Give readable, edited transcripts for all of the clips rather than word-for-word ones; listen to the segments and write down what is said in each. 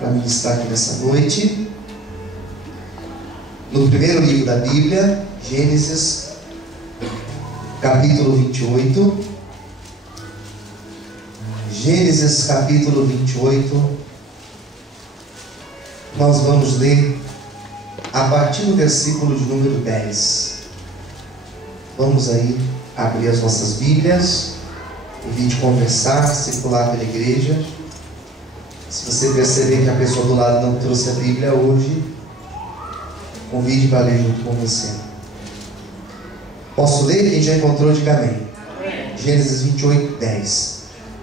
para ministrar aqui nessa noite. No primeiro livro da Bíblia, Gênesis, capítulo 28. Gênesis, capítulo 28. Nós vamos ler a partir do versículo de número 10. Vamos aí abrir as nossas Bíblias, em vez de conversar, circular pela igreja. Se você perceber que a pessoa do lado não trouxe a Bíblia hoje, convide para ler junto com você. Posso ler? Quem já encontrou, diga amém. Gênesis 28, 10.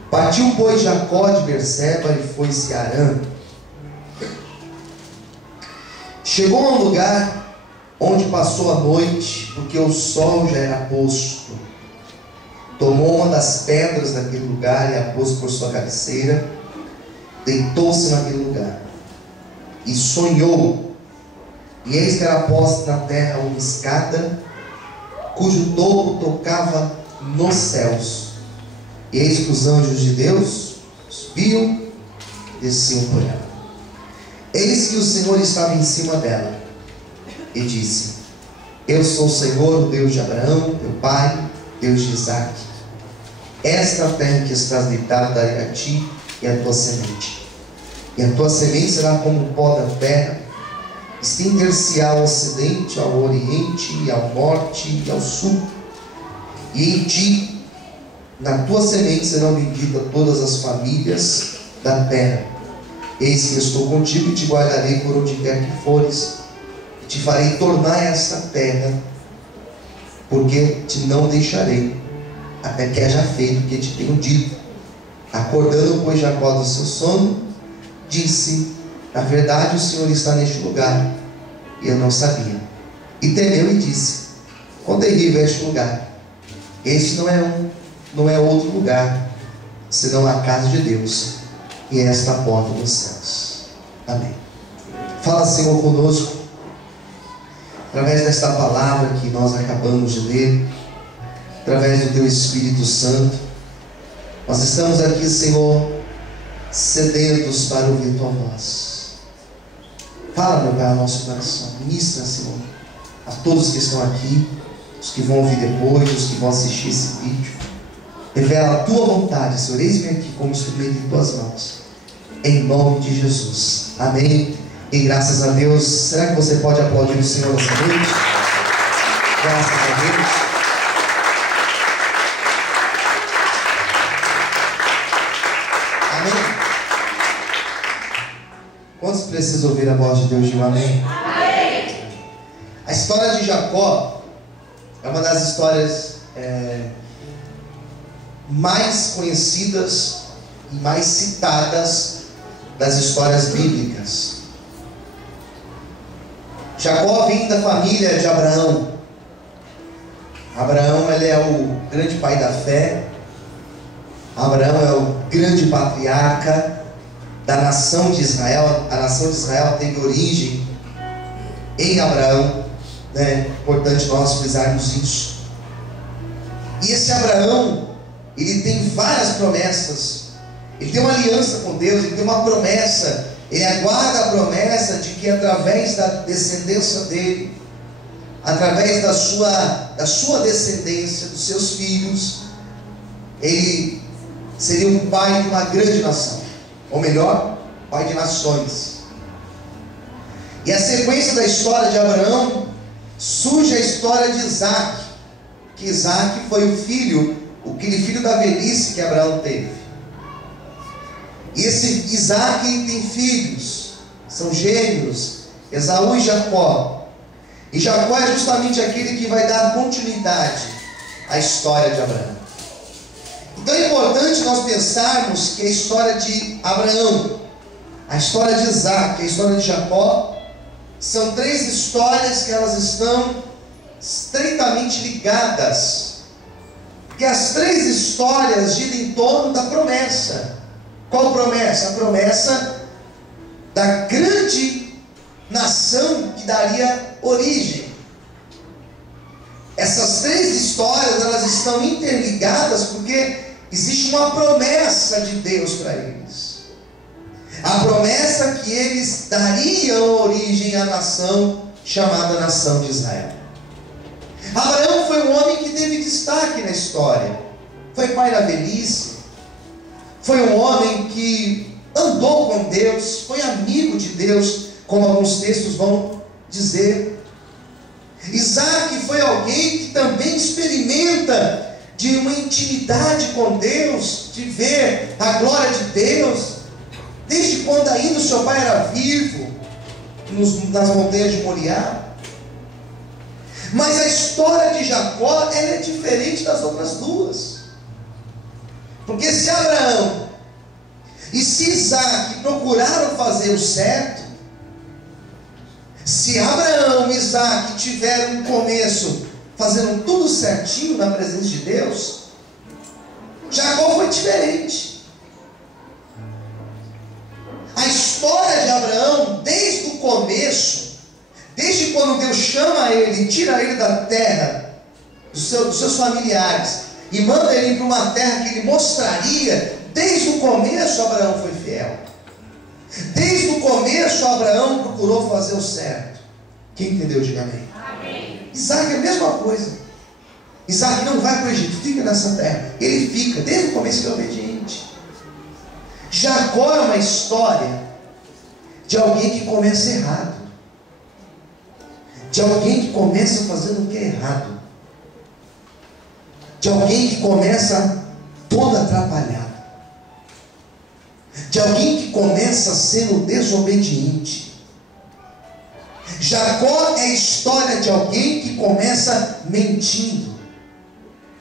Partiu, pois, Jacó de Berseba e foi-se a Harã. Chegou a um lugar onde passou a noite, porque o sol já era posto. Tomou uma das pedras daquele lugar e a pôs por sua cabeceira. Deitou-se naquele lugar e sonhou. E eis que era posta na terra uma escada, cujo topo tocava nos céus. E eis que os anjos de Deus subiam e desciam por ela. Eis que o Senhor estava em cima dela e disse: Eu sou o Senhor, o Deus de Abraão, teu pai, Deus de Isaque. Esta terra que estás deitado darei a ti e a tua semente. E a tua semente será como o pó da terra, estender-se-á ao ocidente, ao oriente, ao norte e ao sul. E em ti, na tua semente, serão benditas todas as famílias da terra. Eis que estou contigo e te guardarei por onde quer que fores, e te farei tornar esta terra, porque te não deixarei, até que haja feito o que te tenho dito. Acordando, pois, Jacó do seu sono, disse: Na verdade o Senhor está neste lugar, e eu não sabia. E temeu e disse: Quão terrível é este lugar! Este não é outro lugar, senão a casa de Deus, e esta a porta dos céus. Amém. Fala, Senhor, conosco, através desta palavra que nós acabamos de ler, através do Teu Espírito Santo. Nós estamos aqui, Senhor, sedentos para ouvir Tua voz. Fala, meu Pai, ao nosso coração. Ministra, Senhor, a todos que estão aqui, os que vão ouvir depois, os que vão assistir esse vídeo. Revela a Tua vontade, Senhor. Eis-me aqui como instrumento em Tuas mãos, em nome de Jesus. Amém. E graças a Deus. Será que você pode aplaudir o Senhor nessa noite? Graças a Deus. Quantos precisam ouvir a voz de Deus? De um amém? Amém. A história de Jacó é uma das histórias mais conhecidas e mais citadas das histórias bíblicas. Jacó vem da família de Abraão. Abraão, ele é o grande pai da fé. Abraão é o grande patriarca da nação de Israel. A nação de Israel teve origem em Abraão, né? Importante nós frisarmos isso. E esse Abraão, ele tem várias promessas. Ele tem uma aliança com Deus, ele tem uma promessa. Ele aguarda a promessa de que através da descendência dele, através da sua descendência, dos seus filhos, ele seria um pai de uma grande nação. Ou melhor, pai de nações. E a sequência da história de Abraão surge a história de Isaque. Que Isaque foi aquele filho da velhice que Abraão teve. E esse Isaque tem filhos, são gêmeos, Esaú e Jacó. E Jacó é justamente aquele que vai dar continuidade à história de Abraão. Então é importante nós pensarmos que a história de Abraão, a história de Isaque, a história de Jacó, são três histórias que elas estão estreitamente ligadas, porque as três histórias giram em torno da promessa. Qual promessa? A promessa da grande nação que daria origem. Essas três histórias, elas estão interligadas porque existe uma promessa de Deus para eles. A promessa que eles dariam origem à nação chamada nação de Israel. Abraão foi um homem que teve destaque na história. Foi pai na velhice. Foi um homem que andou com Deus, foi amigo de Deus, como alguns textos vão dizer. Isaac foi alguém que também experimenta de uma intimidade com Deus, de ver a glória de Deus, desde quando ainda o seu pai era vivo, nas montanhas de Moriá. Mas a história de Jacó, ela é diferente das outras duas. Porque se Abraão e se Isaac procuraram fazer o certo, se Abraão e Isaac tiveram um começo fazendo tudo certinho na presença de Deus, Jacó foi diferente. A história de Abraão, desde o começo, desde quando Deus chama ele e tira ele da terra, dos seus familiares, e manda ele para uma terra que ele mostraria, desde o começo Abraão foi fiel. Desde o começo Abraão procurou fazer o certo. Quem entendeu, diga amém. Amém. Isaac é a mesma coisa. Isaac não vai para o Egito, fica nessa terra. Ele fica, desde o começo ele é obediente. Jacó é uma história de alguém que começa errado, de alguém que começa fazendo o que é errado, de alguém que começa todo atrapalhado, de alguém que começa sendo desobediente. Jacó é a história de alguém que começa mentindo.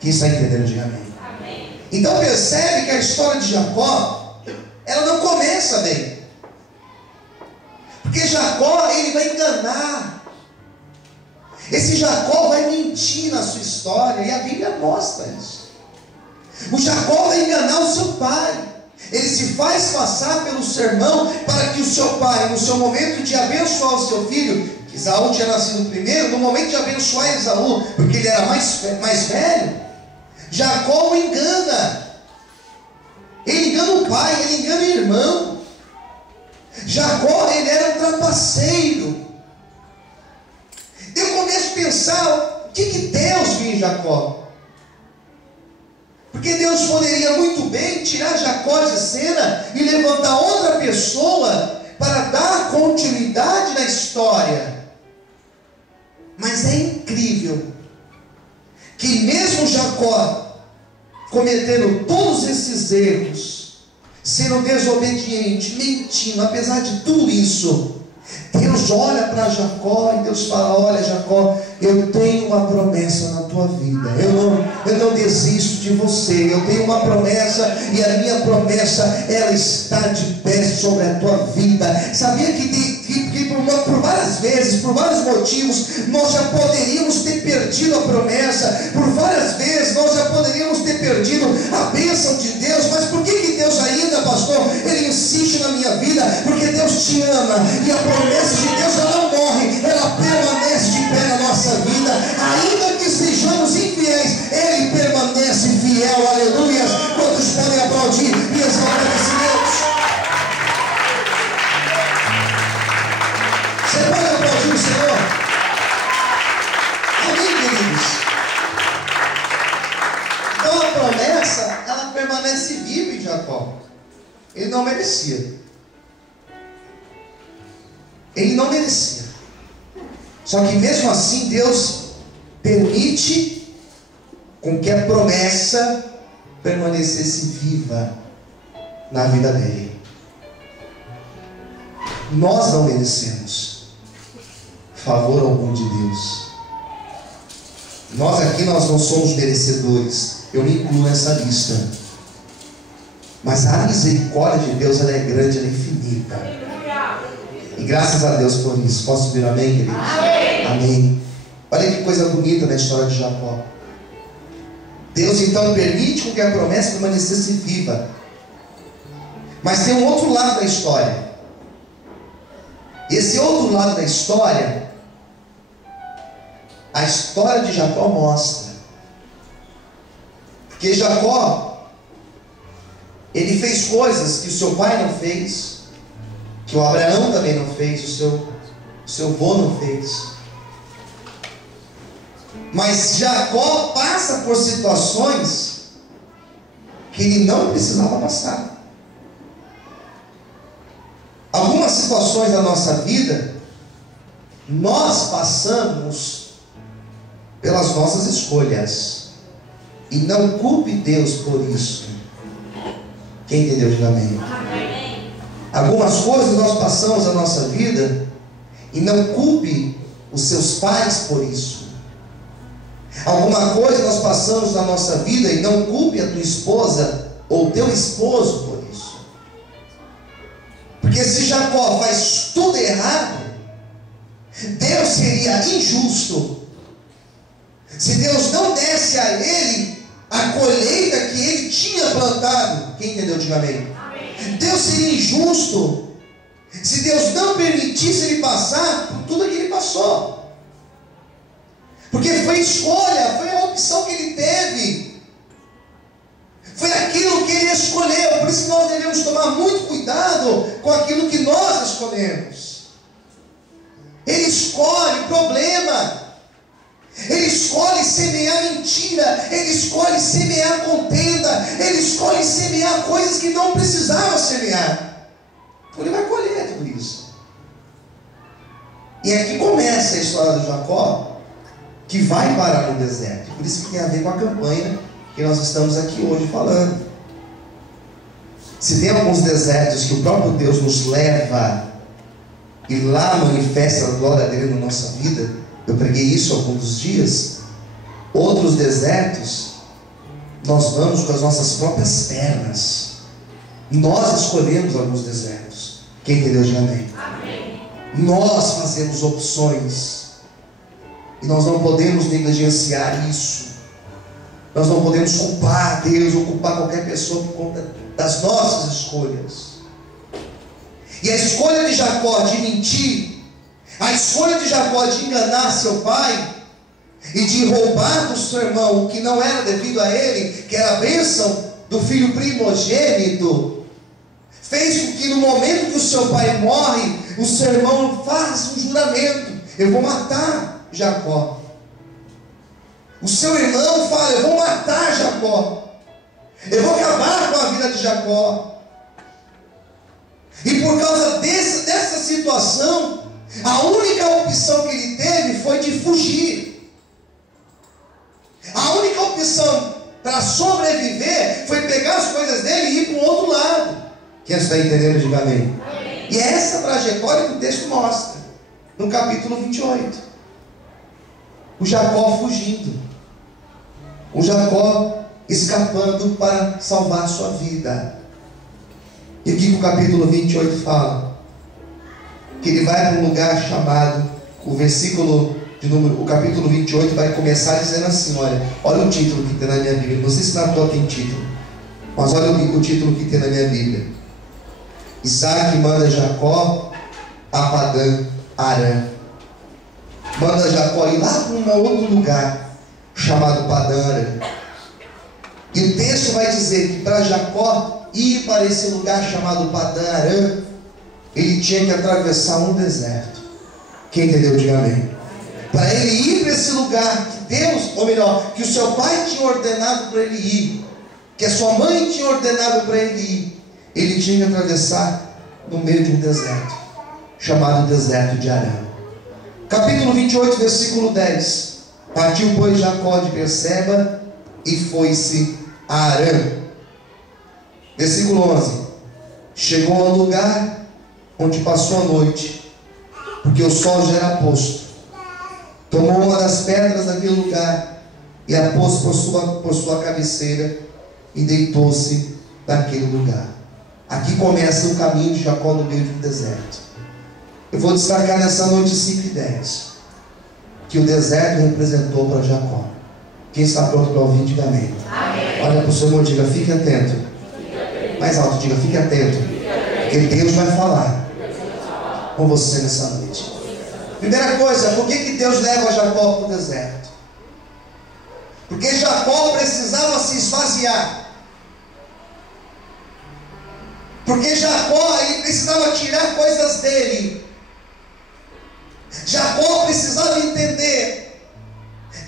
Quem está entendendo, diga amém. Amém. Então percebe que a história de Jacó, ela não começa bem, porque Jacó, ele vai enganar. Esse Jacó vai mentir na sua história, e a Bíblia mostra isso. O Jacó vai enganar o seu pai. Ele se faz passar pelo seu irmão, para que o seu pai, no seu momento de abençoar o seu filho, que Esaú tinha nascido primeiro, no momento de abençoar Esaú, porque ele era mais velho, Jacó o engana. Ele engana o pai, ele engana o irmão. Jacó, ele era um trapaceiro. Eu começo a pensar, o que Deus viu em Jacó? Porque Deus poderia muito bem tirar Jacó de cena e levantar outra pessoa para dar continuidade na história. Mas é incrível que mesmo Jacó cometendo todos esses erros, sendo desobediente, mentindo, apesar de tudo isso, Deus olha para Jacó e Deus fala: olha, Jacó, eu tenho uma promessa na tua vida, eu não desisto de você, eu tenho uma promessa, e a minha promessa, ela está de pé sobre a tua vida. Sabia que por várias vezes, por vários motivos, nós já poderíamos ter perdido a promessa, por várias vezes nós já poderíamos ter perdido a bênção de Deus, mas por que Deus ainda, pastor, Ele insiste na minha vida? Porque Deus te ama, e a promessa de Deus, ela não morre, ela permanece de pé na nossa vida, ainda que sejamos infiéis, Ele permanece fiel. Aleluia. Quantos podem aplaudir e exaltar esse Deus? Você pode aplaudir o Senhor? Amém, queridos? Então a promessa, ela permanece viva em Jacó. Ele não merecia. Ele não merecia. Só que mesmo assim Deus permite com que a promessa permanecesse viva na vida dele. Nós não merecemos favor algum de Deus. Nós aqui, nós não somos merecedores. Eu me incluo nessa lista. Mas a misericórdia de Deus, ela é grande, ela é infinita. E graças a Deus por isso. Posso ouvir amém, queridos? Amém. Amém. Olha que coisa bonita na história de Jacó. Deus então permite com que a promessa permanecesse viva. Mas tem um outro lado da história. Esse outro lado da história, a história de Jacó mostra. Porque Jacó, ele fez coisas que o seu pai não fez, que o Abraão também não fez, o seu avô não fez. Mas Jacó passa por situações que ele não precisava passar. Algumas situações da nossa vida, nós passamos pelas nossas escolhas. E não culpe Deus por isso. Quem entendeu, diga amém. Algumas coisas nós passamos na nossa vida e não culpe os seus pais por isso. Alguma coisa nós passamos na nossa vida e não culpe a tua esposa ou teu esposo por isso. Porque se Jacó faz tudo errado, Deus seria injusto se Deus não desse a ele a colheita que ele tinha plantado. Quem entendeu, diga amém. Deus seria injusto se Deus não permitisse ele passar por tudo que ele passou. Porque foi escolha, foi a opção que ele teve, foi aquilo que ele escolheu. Por isso que nós devemos tomar muito cuidado com aquilo que nós escolhemos. Ele escolhe problema, ele escolhe semear mentira, ele escolhe semear contenda, ele escolhe semear coisas que não precisava semear. Então ele vai colher tudo isso. E aqui começa a história de Jacó, que vai parar no deserto. Por isso que tem a ver com a campanha que nós estamos aqui hoje falando. Se tem alguns desertos que o próprio Deus nos leva e lá manifesta a glória dele na nossa vida, eu preguei isso há alguns dias. Outros desertos nós vamos com as nossas próprias pernas. Nós escolhemos alguns desertos. Quem entendeu, diga amém. Nós fazemos opções e nós não podemos negligenciar isso. Nós não podemos culpar Deus ou culpar qualquer pessoa por conta das nossas escolhas. E a escolha de Jacó de mentir, a escolha de Jacó de enganar seu pai e de roubar do seu irmão o que não era devido a ele, que era a bênção do filho primogênito, fez com que no momento que o seu pai morre, o seu irmão faz um juramento: eu vou matar Jacó. O seu irmão fala: eu vou matar Jacó, eu vou acabar com a vida de Jacó. E por causa dessa situação, a única opção que ele teve foi de fugir. A única opção para sobreviver foi pegar as coisas dele e ir para um outro lado. Quem está entendendo, diga amém. E é essa trajetória que o texto mostra, no capítulo 28. O Jacó fugindo, o Jacó escapando para salvar a sua vida. E aqui que o capítulo 28 fala que ele vai para um lugar chamado, o capítulo 28 vai começar dizendo assim: olha o título que tem na minha Bíblia. Não sei se na tua tem título, mas olha o título que tem na minha Bíblia. Isaac manda Jacó a Padã Arã. Manda Jacó ir lá para um outro lugar chamado Padã Arã. E o texto vai dizer que para Jacó ir para esse lugar chamado Padã Arã, ele tinha que atravessar um deserto. Quem entendeu, diga amém. Para ele ir para esse lugar que Deus, ou melhor, que o seu pai tinha ordenado para ele ir, que a sua mãe tinha ordenado para ele ir, ele tinha que atravessar no meio de um deserto, chamado deserto de Arã. Capítulo 28, versículo 10. Partiu, pois, Jacó de Berseba e foi-se a Arã. Versículo 11. Chegou ao lugar onde passou a noite, porque o sol já era posto. Tomou uma das pedras daquele lugar e a pôs por sua cabeceira e deitou-se naquele lugar. Aqui começa o caminho de Jacó no meio de um deserto. Eu vou destacar nessa noite 5 e 10 que o deserto representou para Jacó. Quem está pronto para ouvir, diga amém. Amém. Olha para o seu irmão, diga: fique atento. Mais alto, diga: fique atento. Porque Deus vai falar com você nessa noite. Primeira coisa, por que Deus leva Jacó para o deserto? Porque Jacó precisava se esvaziar. Porque Jacó, ele precisava tirar coisas dele. Jacó precisava entender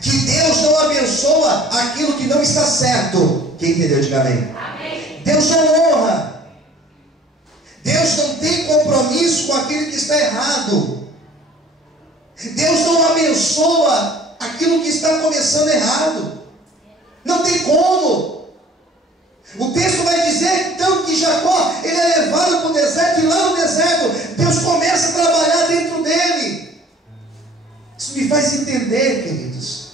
que Deus não abençoa aquilo que não está certo. Quem entendeu, diga amém. Amém. Deus não honra. Deus não tem compromisso com aquilo que está errado. Deus não abençoa aquilo que está começando errado. Não tem como. O texto vai dizer então que Jacó, ele é levado para o deserto, e lá no deserto Deus começa a trabalhar dentro dele. Isso me faz entender, queridos,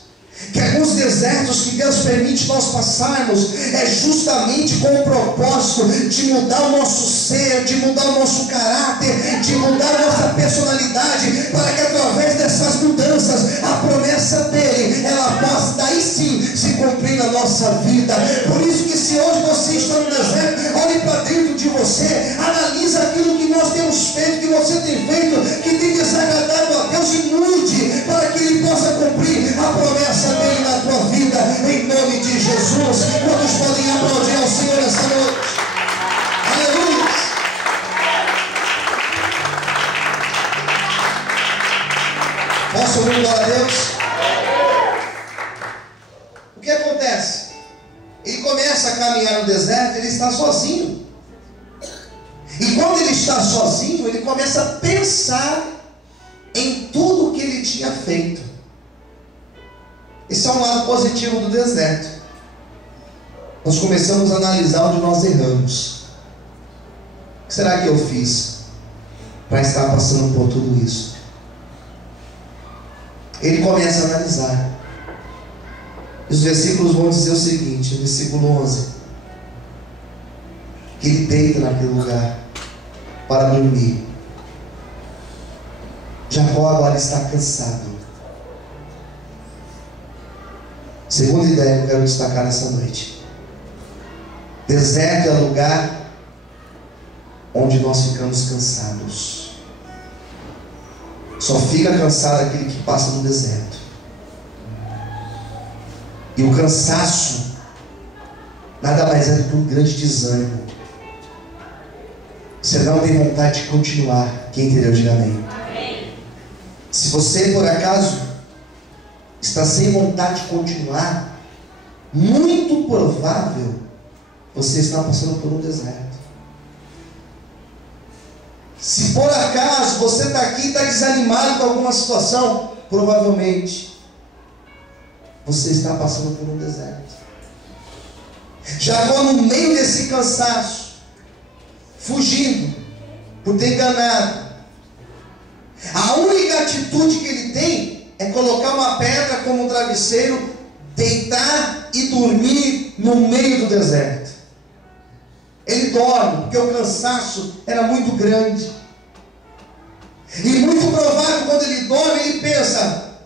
que alguns desertos que Deus permite nós passarmos é justamente com o propósito de mudar o nosso ser, de mudar o nosso caráter, de mudar a nossa personalidade, para que através dessas mudanças a promessa dele, ela possa daí sim se cumprir na nossa vida. Por isso que se hoje você está no deserto, olhe para dentro de você, analisa aquilo que nós temos feito, que você tem feito, que tem desagradado a Deus, e mude para que ele possa cumprir a promessa dele na tua vida, em nome de Jesus. Quantos podem aplaudir ao Senhor essa noite? Aleluia! Posso ouvir glória a Deus? O que acontece? Ele começa a caminhar no deserto, ele está sozinho. E quando ele está sozinho, ele começa a pensar em tudo que ele tinha feito. Esse é um lado positivo do deserto. Nós começamos a analisar onde nós erramos. O que será que eu fiz para estar passando por tudo isso? Ele começa a analisar. Os versículos vão dizer o seguinte, no versículo 11, que ele deita naquele lugar para dormir. Jacó agora está cansado. Segunda ideia que eu quero destacar nessa noite: deserto é lugar onde nós ficamos cansados. Só fica cansado aquele que passa no deserto. E o cansaço nada mais é do que um grande desânimo. Você não tem vontade de continuar. Quem entendeu, diga amém. Se você por acaso está sem vontade de continuar, muito provável você está passando por um deserto. Se por acaso você está aqui e está desanimado com alguma situação, provavelmente você está passando por um deserto. Jacó, no meio desse cansaço, fugindo por ter enganado, a única atitude que ele tem é colocar uma pedra como um travesseiro, deitar e dormir no meio do deserto. Ele dorme, porque o cansaço era muito grande. E muito provável, quando ele dorme, ele pensa: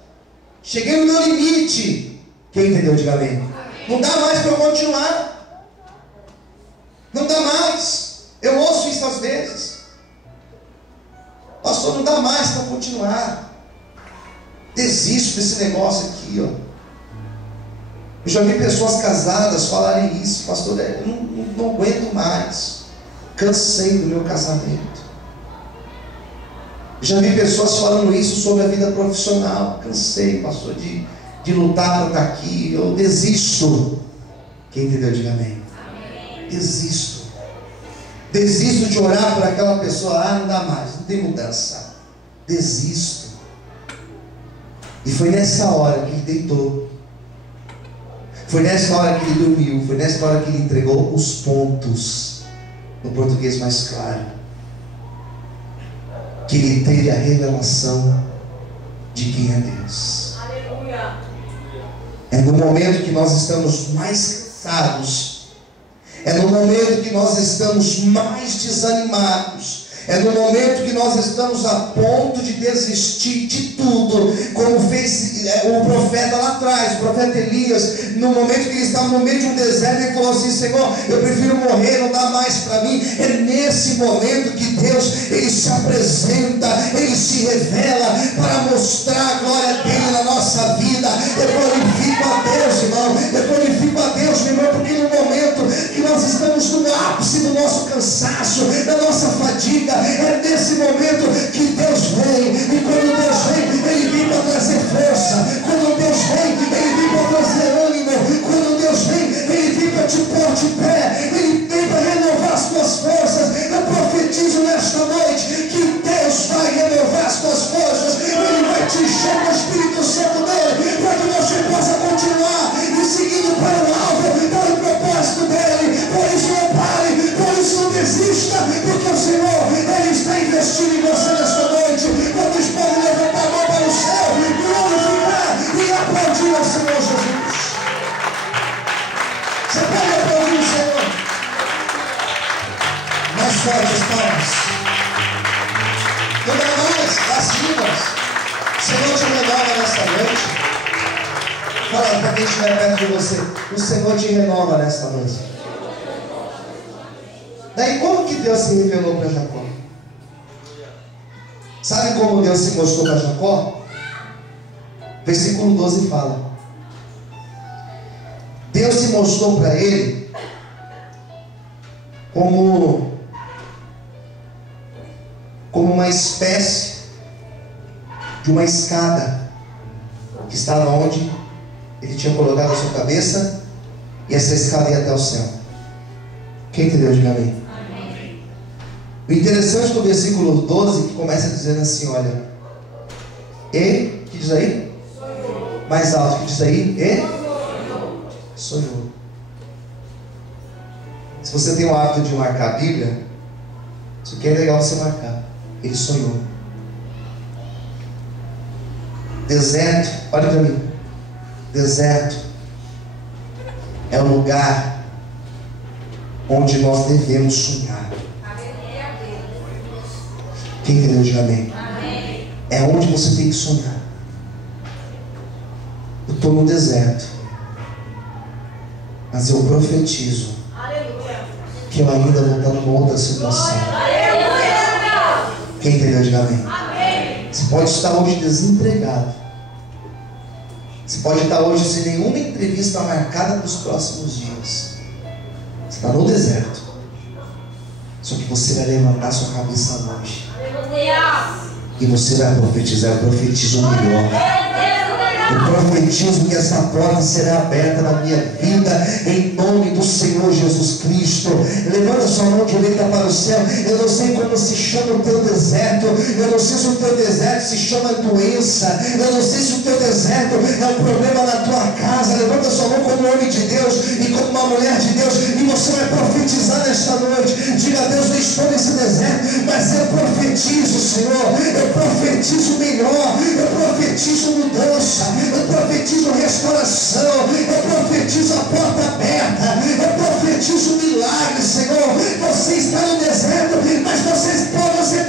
cheguei no meu limite. Quem entendeu, diga amém. Não dá mais para eu continuar. Não dá mais. Eu ouço isso às vezes: pastor, não dá mais para continuar. Desisto desse negócio aqui, ó. Eu já vi pessoas casadas falarem isso: pastor, eu não aguento mais, cansei do meu casamento. Eu já vi pessoas falando isso sobre a vida profissional: cansei, pastor, de lutar para estar aqui, eu desisto. Quem entendeu, diga amém. Desisto de orar por aquela pessoa: não dá mais, não tem mudança, desisto. E foi nessa hora que ele deitou, foi nessa hora que ele dormiu, foi nessa hora que ele entregou os pontos, no português mais claro, que ele teve a revelação de quem é Deus. Aleluia. É no momento que nós estamos mais cansados, é no momento que nós estamos mais desanimados, é no momento que nós estamos a ponto de desistir de tudo, como fez o profeta lá atrás, o profeta Elias. No momento que ele estava no meio de um deserto, ele falou assim: Senhor, eu prefiro morrer, não dá mais para mim. É nesse momento que Deus, ele se apresenta, ele se revela para mostrar a glória dele na nossa vida. Eu glorifico a Deus, irmão, eu glorifico a Deus, meu irmão, porque no momento que nós estamos no ápice do nosso cansaço, da nossa fadiga. É nesse momento que Deus vem. E quando Deus vem, Ele vem para trazer força. Quando Deus vem, Ele vem para trazer ânimo. Quando Deus vem, Ele vem para te pôr de pé. Ele vem para renovar as tuas forças. Eu profetizo nesta noite que Deus vai renovar as tuas forças. Ele vai te encher do Espírito Santo dele, para que você possa continuar e seguindo para o alvo, para o propósito dele. Por isso não pare, por isso não desista, porque o Senhor, Ele está investindo em você nesta noite. Quantos podem levantar a mão para o céu, glorificar e aplaudir ao Senhor Jesus? Você pode aplaudir o Senhor? Mais forte as palmas. Toda mais, as línguas. O Senhor te renova nessa noite. Fala para quem estiver perto de você. O Senhor te renova nesta noite. Daí como que Deus se revelou para Jacó? Sabe como Deus se mostrou para Jacó? Versículo 12 fala: Deus se mostrou para ele como uma espécie de uma escada que estava onde ele tinha colocado a sua cabeça, e essa escada ia até o céu. Quem entendeu? Diga amém. Amém. O interessante do versículo 12 que começa dizendo assim: olha, e, que diz aí? Sonhou. Mais alto, que diz aí? E? Sonhou. Se você tem o hábito de marcar a Bíblia, isso aqui é legal você marcar. Ele sonhou. Deserto, olha para mim. Deserto é o lugar onde nós devemos sonhar. Quem entendeu? Diga amém. É onde você tem que sonhar. Eu estou no deserto, mas eu profetizo que eu ainda vou estar numa outra situação. Quem entendeu? Diga amém. Você pode estar hoje desempregado. Você pode estar hoje sem nenhuma entrevista marcada para os próximos dias. Você está no deserto. Só que você vai levantar sua cabeça hoje. E você vai profetizar. Eu profetizo o melhor. Eu profetizo que essa porta será aberta na minha vida, em nome do Senhor Jesus Cristo. Levanta sua mão direita para o céu. Eu não sei como se chama o teu deserto. Eu não sei se o teu deserto se chama doença. Eu não sei se o teu deserto é um problema na tua casa. Levanta sua mão como homem de Deus e como uma mulher de Deus, e você vai profetizar nesta noite. Diga a Deus: eu estou nesse deserto, mas eu profetizo, Senhor. Eu profetizo melhor. Eu profetizo mudança. Eu profetizo restauração. Eu profetizo a porta aberta. Eu profetizo milagre, Senhor. Você está no deserto, mas você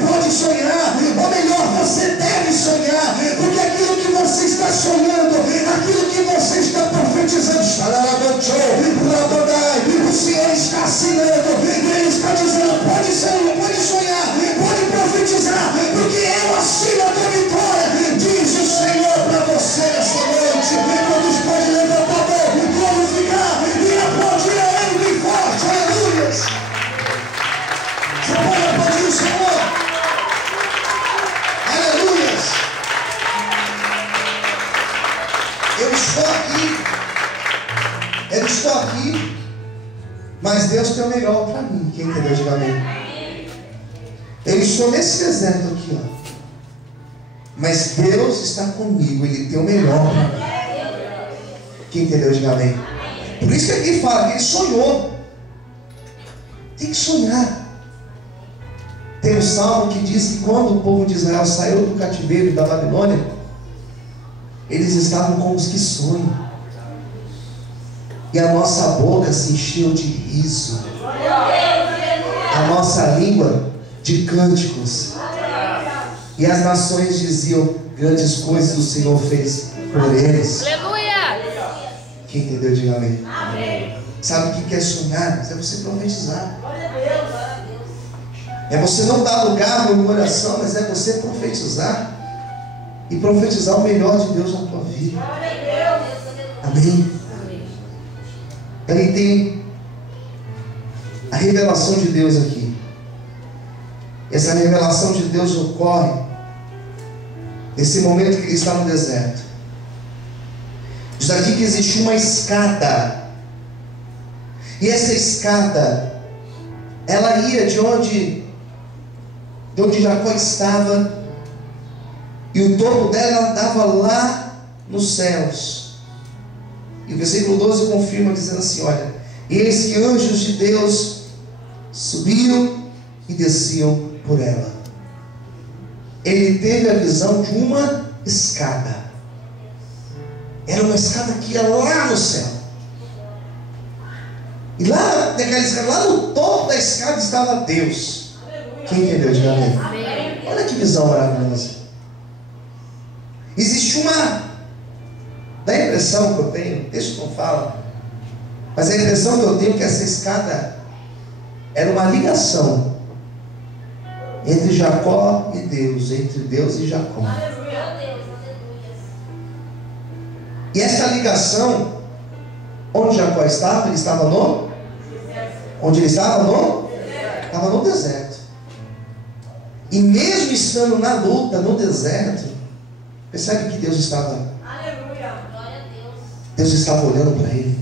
pode sonhar. Ou melhor, você deve sonhar, porque aquilo que você está sonhando, aquilo que você está profetizando, o Senhor está assinando, e Ele está dizendo: pode sonhar, pode profetizar, porque eu assino a tua vitória, diz o Senhor para você nessa noite. Todos podem levantar a mão, glorificar e aplaudir a Ele bem forte. Aleluia. Você pode aplaudir o Senhor. Aleluia. Eu estou aqui, mas Deus tem o melhor para mim. Quem entendeu? Diga amém. Eu estou nesse deserto aqui, ó, mas Deus está comigo. Ele tem o melhor para mim. Quem entendeu? Diga amém. Por isso que aqui fala que ele sonhou. Tem que sonhar. Tem um salmo que diz que quando o povo de Israel saiu do cativeiro da Babilônia, eles estavam como os que sonham. E a nossa boca se encheu de riso, a nossa língua de cânticos, e as nações diziam: grandes coisas o Senhor fez por eles. Aleluia! Quem entendeu? Diga amém. Amém. Sabe o que é sonhar? É você profetizar. É você não dar lugar no coração, mas é você profetizar, e profetizar o melhor de Deus na tua vida. Amém. Ele tem a revelação de Deus aqui. Essa revelação de Deus ocorre nesse momento que ele está no deserto. Diz aqui que existia uma escada, e essa escada, ela ia de onde Jacó estava, e o topo dela dava lá nos céus. E o versículo 12 confirma, dizendo assim: olha, eis que anjos de Deus subiam e desciam por ela. Ele teve a visão de uma escada. Era uma escada que ia lá no céu. E lá naquela escada, lá no topo da escada estava Deus. Quem entendeu? Diga amém. Olha que visão maravilhosa. Existe uma... dá a impressão que eu tenho, o texto não fala, mas a impressão que eu tenho é que essa escada era uma ligação entre Jacó e Deus, entre Deus e Jacó. E essa ligação, onde Jacó estava, ele estava no... onde ele estava no... estava no deserto. E mesmo estando na luta, no deserto, percebe que Deus estava... Deus estava olhando para ele.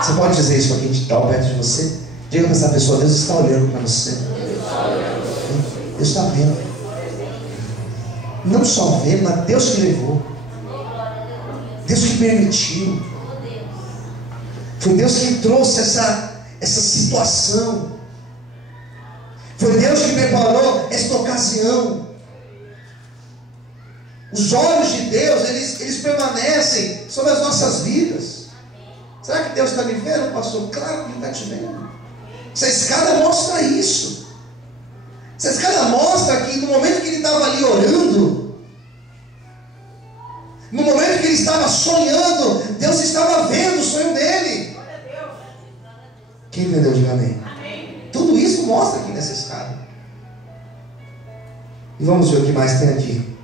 Você pode dizer isso para quem está perto de você? Diga para essa pessoa: Deus está olhando para você. Deus está vendo. Não só vendo, mas Deus que levou. Deus que permitiu. Foi Deus que trouxe essa situação. Foi Deus que preparou esta ocasião. Os olhos de Deus, eles permanecem sobre as nossas vidas. Será que Deus está me vendo, pastor? Claro que Ele está te vendo. Essa escada mostra isso. Essa escada mostra que no momento que ele estava ali orando, no momento que ele estava sonhando, Deus estava vendo o sonho dele. Quem entendeu? Diga amém. Tudo isso mostra aqui nessa escada. E vamos ver o que mais tem aqui.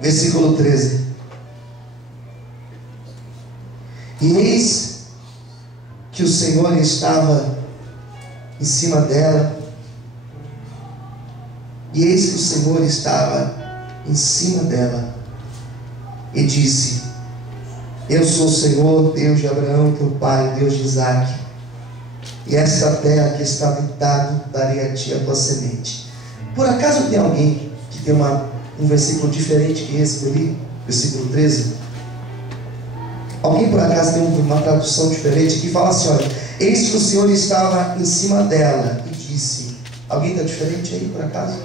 Versículo 13. E eis que o Senhor estava em cima dela. E eis que o Senhor estava em cima dela. E disse: Eu sou o Senhor, Deus de Abraão, teu pai, Deus de Isaque. E essa terra que está habitada darei a ti, a tua semente. Por acaso tem alguém que tem um versículo diferente que esse que eu li? Versículo 13. Alguém por acaso tem uma tradução diferente que fala assim: olha, eis que o Senhor estava em cima dela e disse. Alguém está diferente aí por acaso?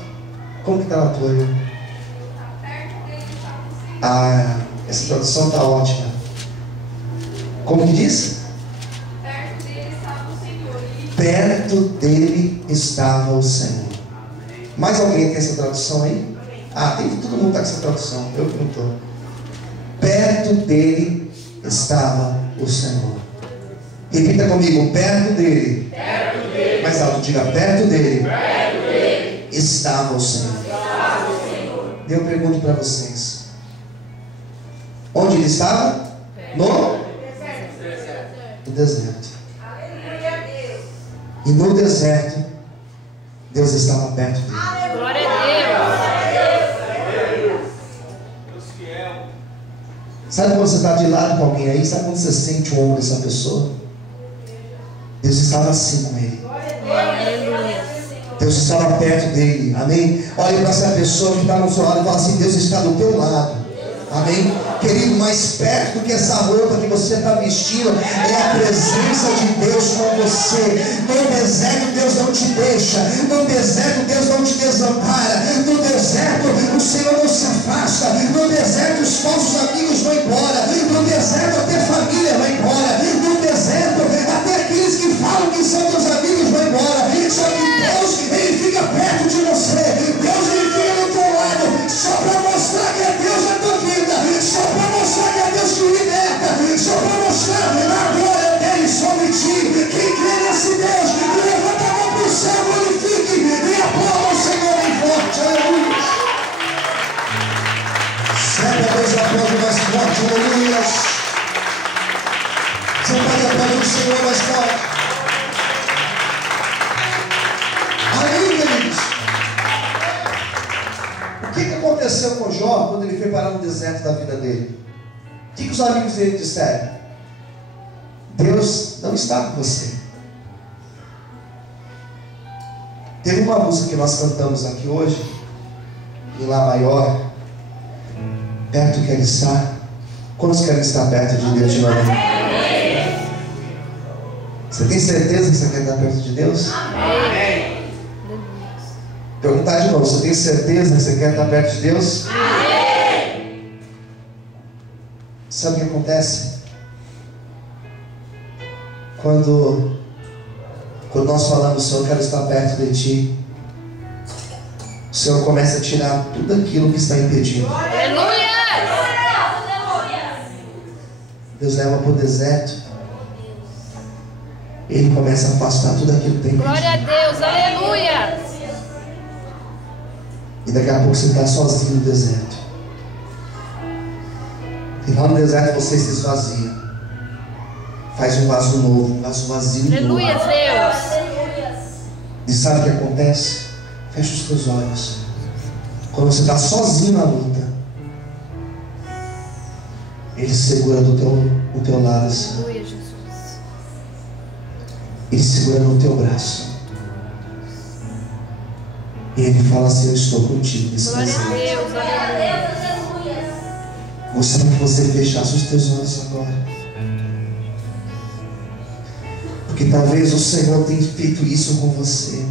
Como que está na tua? Ah, essa tradução está ótima. Como que diz? Perto dele estava o Senhor. Mais alguém tem essa tradução aí? Ah, todo mundo está com essa tradução. Eu que não estou. Perto dele estava o Senhor. Repita comigo: perto dele. Perto dele. Mais alto, diga: perto dele. Perto dele estava o Senhor. Eu pergunto para vocês: onde ele estava? No deserto. E no deserto, Deus estava perto dele. Glória a Deus. Sabe quando você está de lado com alguém aí? Sabe quando você sente o ombro dessa pessoa? Deus estava assim com ele. Deus estava perto dele. Amém? Olhe para essa pessoa que está no seu lado e fala assim: Deus está do teu lado. Amém? Querido, mais perto do que essa roupa que você está vestindo é a presença de Deus com você. No deserto Deus não te deixa. No deserto Deus não te desampara. No deserto o Senhor não se afasta. No deserto os falsos amigos vão embora. No deserto até família vai embora. No deserto até aqueles que falam que são teus amigos vão embora. Só que Deus, Ele fica perto de você. Deus, Ele fica do teu lado, só para mostrar que é Deus na tua vida, só para mostrar que é Deus que o liberta, só para mostrar a glória dele sobre ti. Quem crê nesse Deus, levanta a mão para o céu, glorifique e aplauda o Senhor bem forte. Aleluia. Serve a Deus, aplaude mais forte. Aleluia. Você pode aplaudir o Senhor mais forte. O que aconteceu com Jó quando ele foi parar no deserto da vida dele? O que os amigos dele disseram? Deus não está com você. Teve uma música que nós cantamos aqui hoje, em Lá maior, perto quer estar. Quantos querem estar perto de Deus de novo? Você tem certeza que você quer estar perto de Deus? Amém. Perguntar de novo, você tem certeza que você quer estar perto de Deus? Amém. Sabe o que acontece? Quando nós falamos, Senhor, eu quero estar perto de Ti, o Senhor começa a tirar tudo aquilo que está impedindo. Aleluia. Deus leva para o deserto. Ele começa a afastar tudo aquilo que tem impedido. Glória a Deus. Aleluia. E daqui a pouco você está sozinho no deserto. E lá no deserto você se esvazia. Faz um vaso novo, um vaso vazio novo. Aleluia, Deus. E sabe o que acontece? Fecha os teus olhos. Quando você está sozinho na luta, Ele segura do teu lado assim. Aleluia, Jesus. Ele segura no teu braço. E Ele fala assim: eu estou contigo nesse Glória a deserto. Deus. Aleluia. Gostaria que você fechasse os teus olhos agora. Porque talvez o Senhor tenha feito isso com você.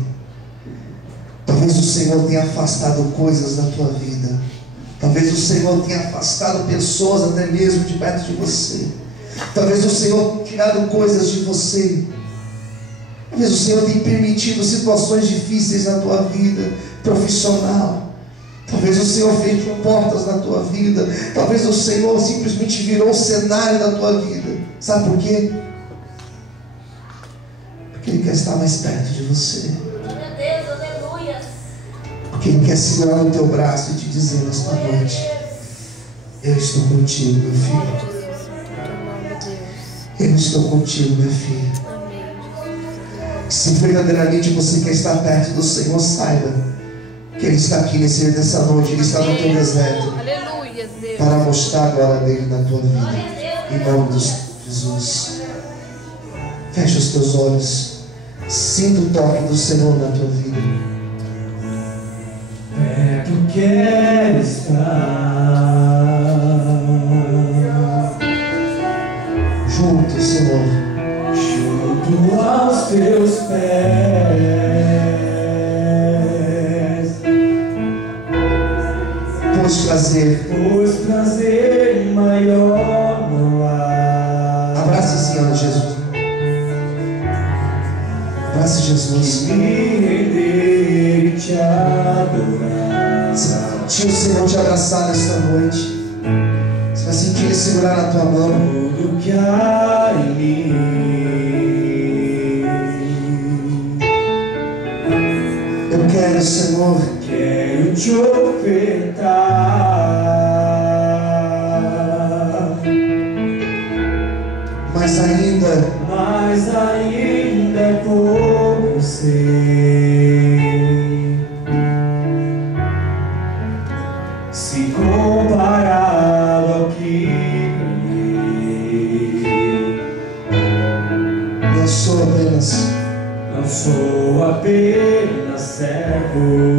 Talvez o Senhor tenha afastado coisas da tua vida. Talvez o Senhor tenha afastado pessoas até mesmo de perto de você. Talvez o Senhor tenha tirado coisas de você. Talvez o Senhor tenha permitido situações difíceis na tua vida profissional. Talvez o Senhor fechou portas na tua vida. Talvez o Senhor simplesmente virou o cenário da tua vida. Sabe por quê? Porque Ele quer estar mais perto de você. Glória a Deus, aleluia. Porque Ele quer segurar no teu braço e te dizer nesta noite: eu estou contigo, meu filho. Jesus, em teu nome, Deus. Eu estou contigo, minha filha. Amém, Jesus. Se verdadeiramente você quer estar perto do Senhor, saiba que Ele está aqui nessa noite. Ele está no teu deserto Aleluia, Deus. para mostrar a glória dele na tua vida. Em nome de Jesus. Fecha os teus olhos. Sinta o toque do Senhor na tua vida. Perto quero estar, Junto, Senhor. junto aos teus pés, Pois prazer. pois prazer maior não há. Abraça esse ano, Jesus. Abraça Jesus. Me render e te adorar. Sentir o Senhor te abraçar nesta noite. Você vai sentir Ele segurar na tua mão. Tudo que há em mim, Eu quero, Senhor, quero te ofertar. mas ainda Mas ainda é pouco sei, se comparado ao que ganhei. não sou apenas Não sou apenas servo,